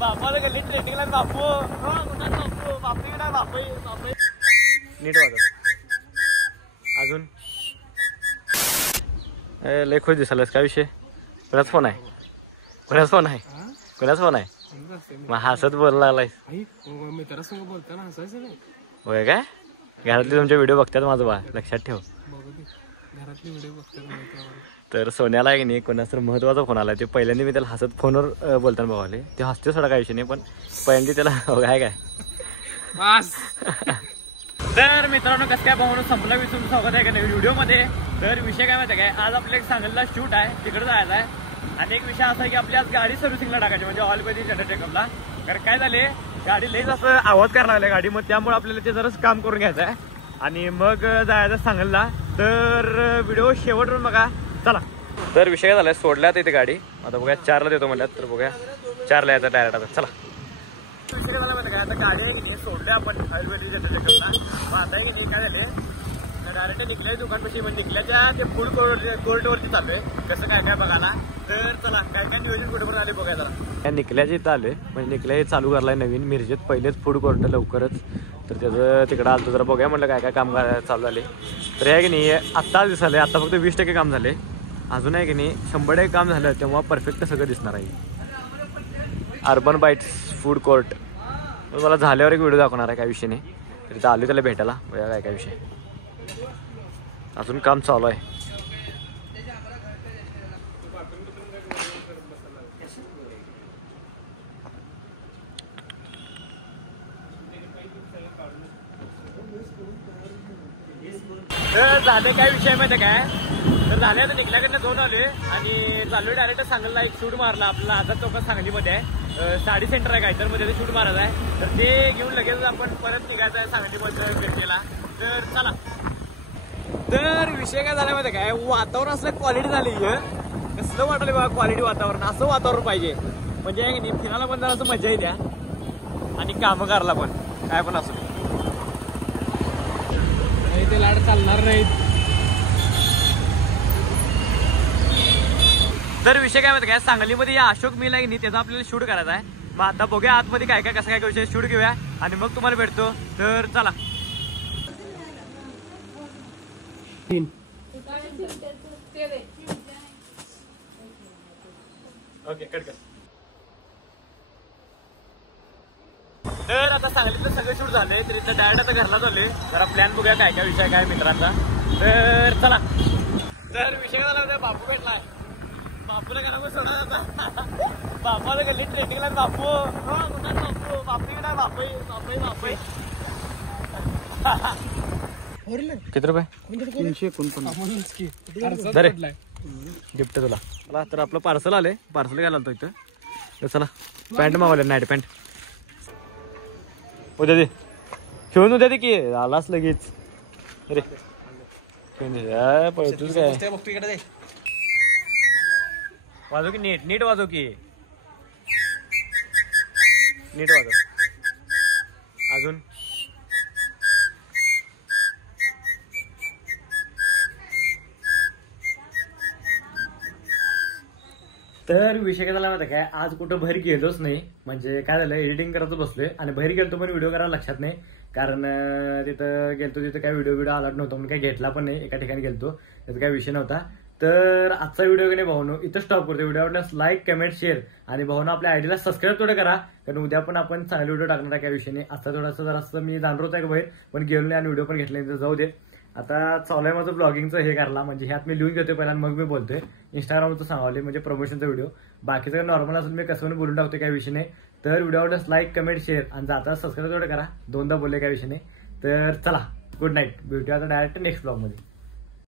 बापाला गल्ली ट्रेनिंगला बापू बापू बापू ना बापू बापू नीट वाजव अजून लय खुश दिसायलास काय विषय कोणाच फोन आहे कोणाच फोन आहे कोणाच फोन आहे मग हसत बोलायला लागलाय मित्रासंग बोलताना हसायचं नाही होय काय घरातले तुमचे व्हिडिओ बघतात माझं बा लक्षात ठेव घरातले व्हिडिओ बघतात तर सोन्याला आहे की नाही कोणाच तर महत्वाचा फोन आला ते पहिल्यांदा मी त्याला हसत फोनवर बोलताना बघाले ते हसते सोडा काय विषय नाही पण पहिल्यांदा त्याला काय बस तर मित्रांनो कसं काय भावनं संपला मी तुमचं स्वागत आहे का नवीन व्हिडिओमध्ये तर विषय काय माहिती काय आज आपल्या एक सांगलीला शूट आहे तिकडे जायचं आहे आणि एक विषय असा आहे की आपली आज गाडी सर्व्हिसिंगला टाकायची म्हणजे ऑलवेदी जनरल चेकअपला कारण काय झाले गाडी लईच असं आवाज करायला लागला गाडी मग त्यामुळे आपल्याला ते जराच काम करून घ्यायचं आहे आणि मग जायचं सांगलीला तर व्हिडिओ शेवटून बघा चला तर विषय काय झालाय सोडल्यात इथे गाडी आता बघा 4ला देतो म्हणल्यात तर बघा 4ला यायचं डायरेक्ट आता चला विषय काय झाला माहिती काय आता गाडी आहे की सोडले आपण आयुर्वेदिक जनरल चेकअपला मग आता की नाही काय झाले डायरेक्ट निघल्या दुकानपाशी म्हणजे निघल्याच्या ते फूड कोर्टवरती चालू आहे कसं काय काय बघायला तर चला काय काय नियोजन कुठे पण आले बघायला निघल्याचे इथं आलोय म्हणजे निघल्या चालू करलाय नवीन मिरजेत पहिलेच फूड कोर्ट लवकरच तर त्याचं तिकडं आलं जरा बघूया म्हटलं काय काय काम चालू झाले तर आहे की नाही आत्ताच दिसाले आता फक्त 20% काम झाले अजून आहे की नाही 100% काम झालं तेव्हा परफेक्ट सगळं दिसणार आहे अर्बन बाईट्स फूड कोर्ट मला झाल्यावर एक व्हिडिओ दाखवणार आहे काय विषय नाही तर तिथं आलो त्याला भेटायला बघा काय काय विषय अजून काम चालू आहे तर झाले काय विषय माहिती काय तर झाले आता निघल्याकडनं 2 आले आणि चालू डायरेक्ट सांगलीला एक शूट मारला आपला आझाद चौकात सांगलीमध्ये आहे साडी सेंटर आहे काय तर मध्ये शूट मारायचं आहे तर ते घेऊन लगेच आपण परत निघायचं आहे सांगलीमध्ये भेटलेला तर चला तर विषय काय झाला माहिती काय वातावरण असलं क्वालिटी झाली कसलं वाटलं बघा क्वालिटी वातावरण असं वातावरण पाहिजे म्हणजे आहे की नाही फिरायला पण जरा असं मजा येत्या आणि कामं करायला पण काय पण असं ते लाड चालणार नाहीत तर विषय काय माहिती काय सांगलीमध्ये या अशोक मिल आहे की नाही त्याचा आपल्याला शूट करायचा आहे मग आता बघूया आतमध्ये काय काय कसं काय विषय शूट घेऊया आणि मग तुम्हाला भेटतो तर चला ओके कट कर तर आता सांगलीतलं सगळे शूट झाले तर इथं डायरेक्ट आता घरला चालले जरा प्लॅन बघूया काय काय विषय काय मित्रांचा तर चला तर विषय झाला होता बापू भेटलाय बापूला घरा सोडा बापाला गल्ली ट्रेनिंगला बापू बापू बापू ना बापू बापू बापू किती रुपये 349 गिफ्ट तुला मला तर आपलं पार्सल आलंय पार्सल घ्यायला आलतो इथं तर चला पॅन्ट मागवले नाईट पॅन्ट उद्या दे ठेवून उद्या दे की आलाच लगेच अरे पळतोच काय वाजव की नीट नीट वाजव की नीट वाजव अजून तर विषय काय झाला माहिती काय आज कुठं बाहेर गेलोच नाही म्हणजे काय झालं एडिटिंग करत बसलोय आणि बाहेर गेलतो पण व्हिडिओ करायला लक्षात नाही कारण तिथं गेलतो तिथं काय व्हिडिओ आला नव्हता म्हणून काय घेतला पण नाही एका ठिकाणी गेलतो त्याचा काय विषय नव्हता तर आजचा व्हिडिओ नाही भाऊनो इथं स्टॉप करतो व्हिडिओ आवडल्यास लाईक कमेंट शेअर आणि भाऊनो आपल्या आयडीला सबस्क्राईब थोडं करा कारण उद्या पण आपण चांगले व्हिडिओ टाकणार आहे काय विषय नाही आता थोडंसं जरासं मी जाणार होतो का बाहेर पण गेलो नाही आणि व्हिडिओ पण घेतला नाही जाऊ दे आता चालू आहे माझं ब्लॉगिंगचं हे करला म्हणजे ह्यात मी लिहून घेतोय पहिला मग मी बोलतोय इंस्टाग्रामचं सांगावले म्हणजे प्रमोशनचा व्हिडिओ बाकीचं नॉर्मल असून मी कसं बोलून टाकतोय काय विषय नाही तर व्हिडिओ आवडल्यास लाईक कमेंट शेअर आणि जाता सबस्क्राईब थोडं करा 2दा बोलले काय विषय नाही तर चला गुड नाईट भेटूया आता डायरेक्ट नेक्स्ट ब्लॉगमध्ये